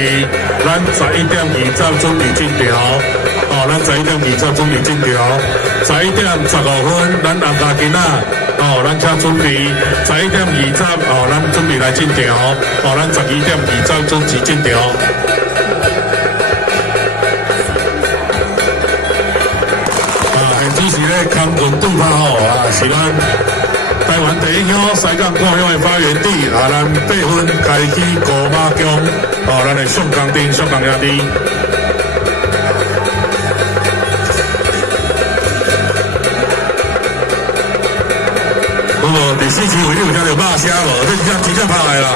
备，咱11:20准备进场。哦，咱11:20准备进场。11:15，咱红家囡仔，哦，咱请准备。11:20，哦，咱准备来进场。哦，咱12:20准时进场。现主是咧康quyền杜拍吼啊，是咱台灣第一鄉西港國鄉的發源地啊，咱8分開起高馬強，哦，咱的上港町兄弟。第4期有聽到肉聲無？這真正拍來啦！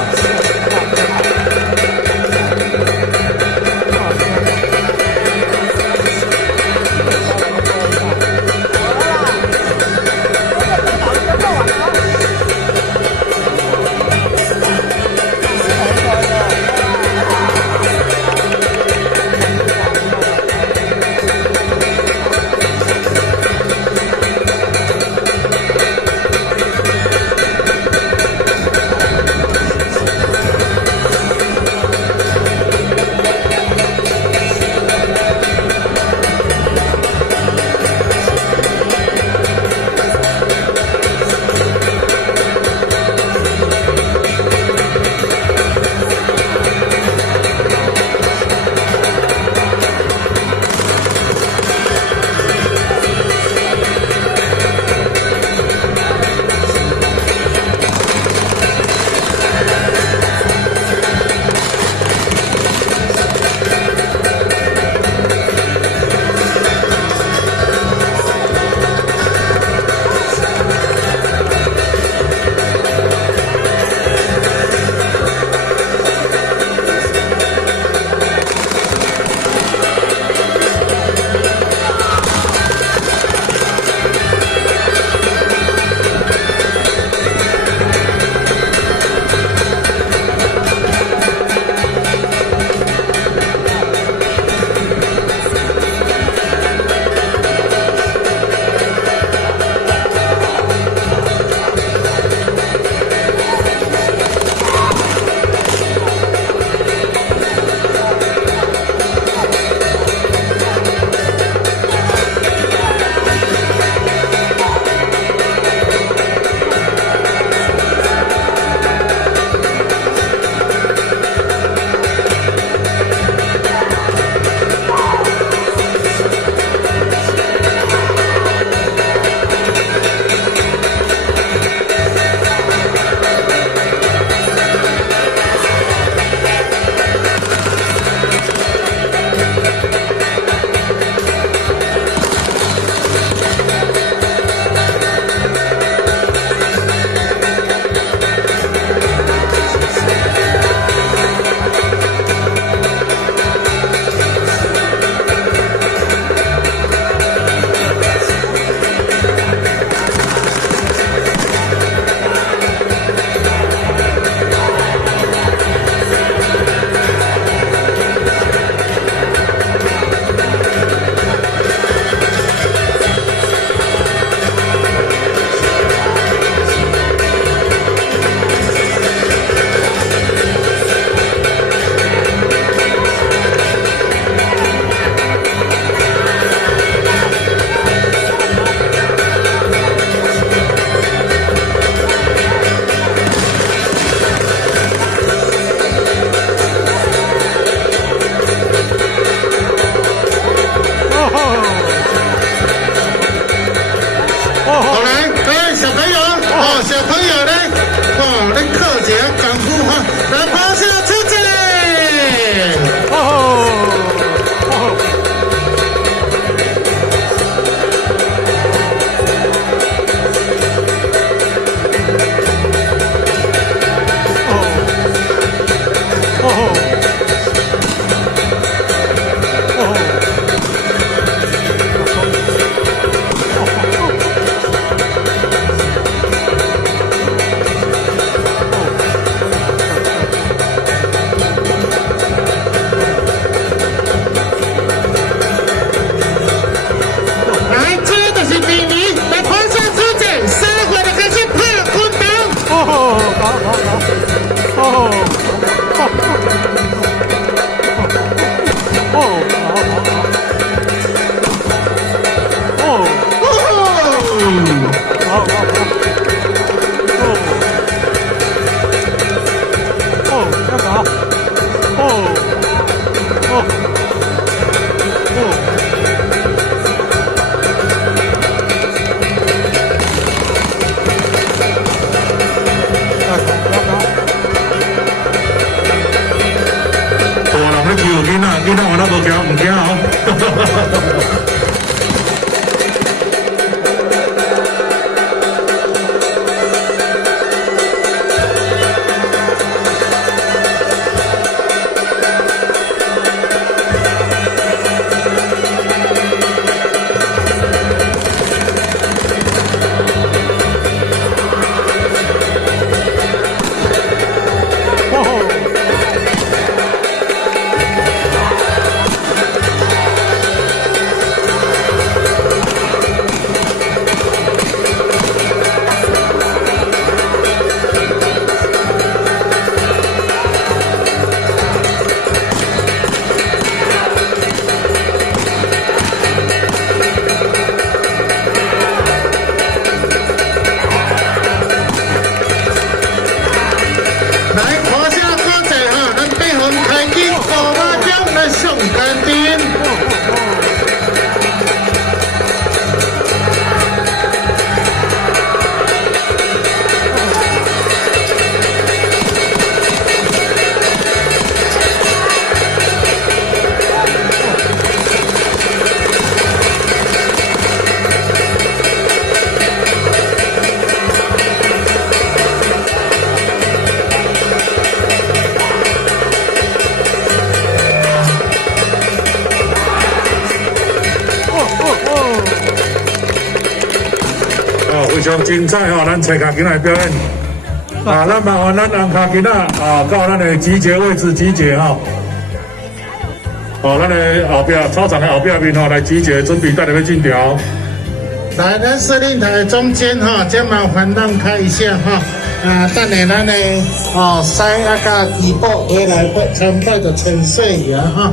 囡仔玩得无惊，唔惊哦。非常精彩哦！咱找卡囡仔表演啊，咱麻烦咱红卡囡仔啊，到咱的集结位置集结哈。哦，咱的后边操场的后边面哈来集结，准备带你们进条。来，咱司令台中间哈，再麻烦让开一下哈。啊，等下咱的哦，西啊甲医保回来参拜的陈水员哈。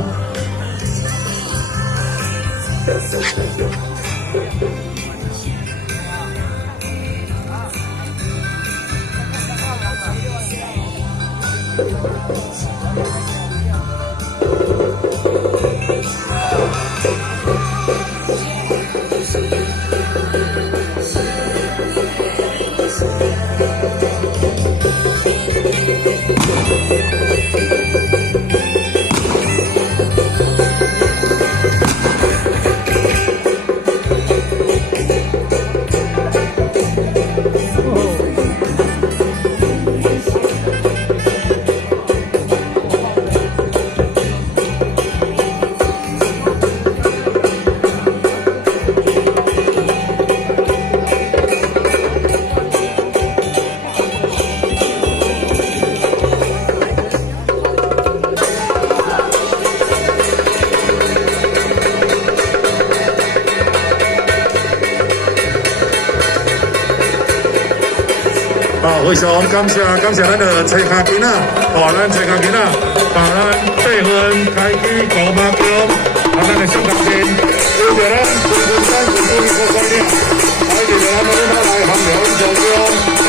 非常感谢咱的找卡囡仔，咱找卡囡仔，咱8分开启高马桥，咱的上港线，为着咱3分3分5分了，还是咱们来行了上中，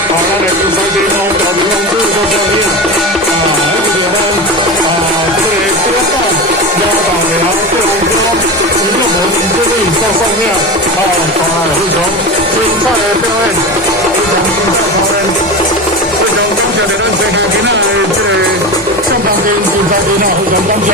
咱的金山边路大平路子都上去，还是咱这个标杆压到了这红中，只有我们这里上了，非常精彩的表演，非常精彩的表演。感谢咱找卡囡仔的这个上港边、金山边非常感谢。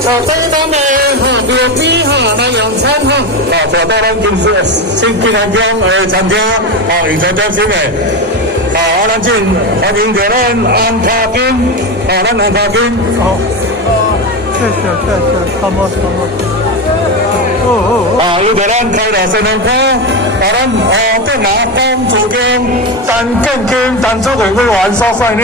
草堆咱的庙边来用餐坐到咱金南江的餐厅用餐中心的咱进欢迎着咱红卡金咱红卡金好谢谢差不多有着咱开了新农科咱电脑公主金陈建金陈主任委员所率领